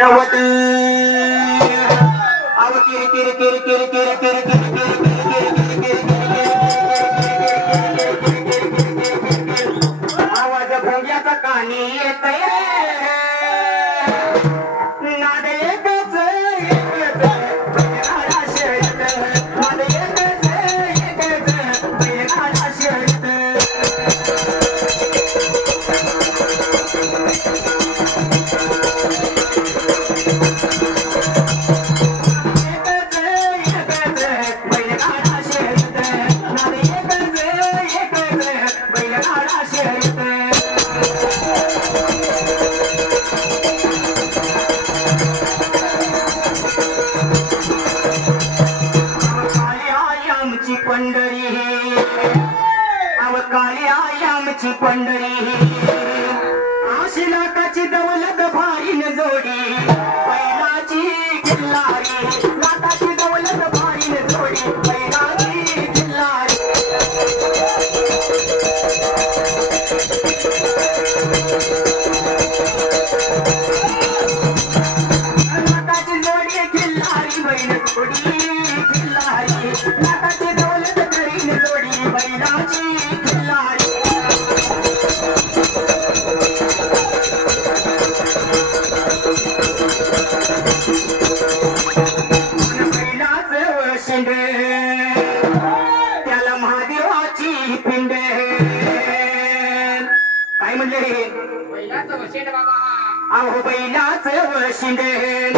ಅವತಿ ಅವತಿ ತಿರಿ ತಿರಿ ತಿರಿ ತಿರಿ ತಿರಿ ತಿರಿ ತಿರಿ Thank you. अहो बैलाच वशिंदेन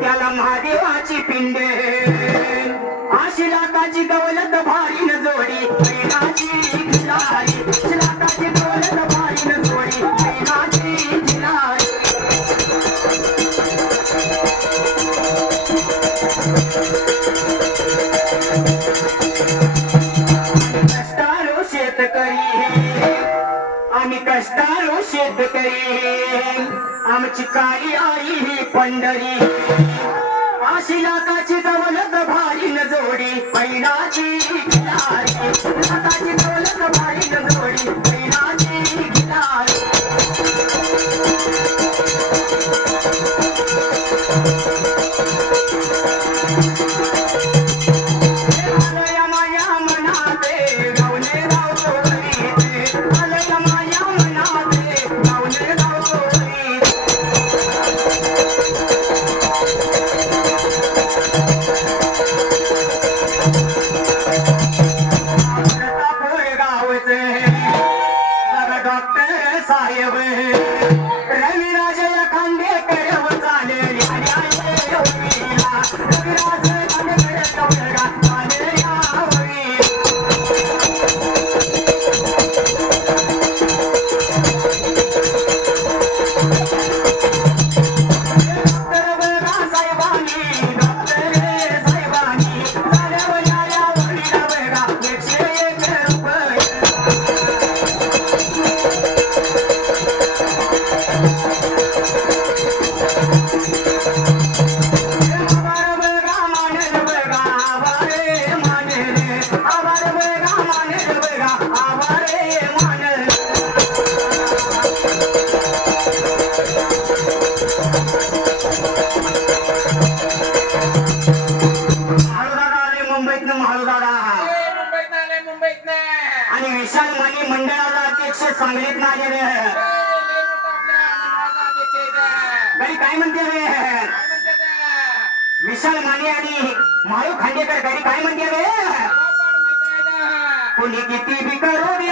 त्याला महादेवाची पिंडे. आशिलाकाची दौलत भारी न जोडी. बैलाची नावाची काळी आई ही पंढरी. आशिला काची दवलत भारीन जोडी. पैलाची लारी दवलत भारीन जोडी. मुंबईत महालुराला मुंबईत आणि विशाल माने मंडळाला अध्यक्ष सांगलीत ना गेले घरी काय म्हणते रे? विशाल माने आणि माळू खांडेकर घरी काय म्हणते रे? कोणी किती बी करो रे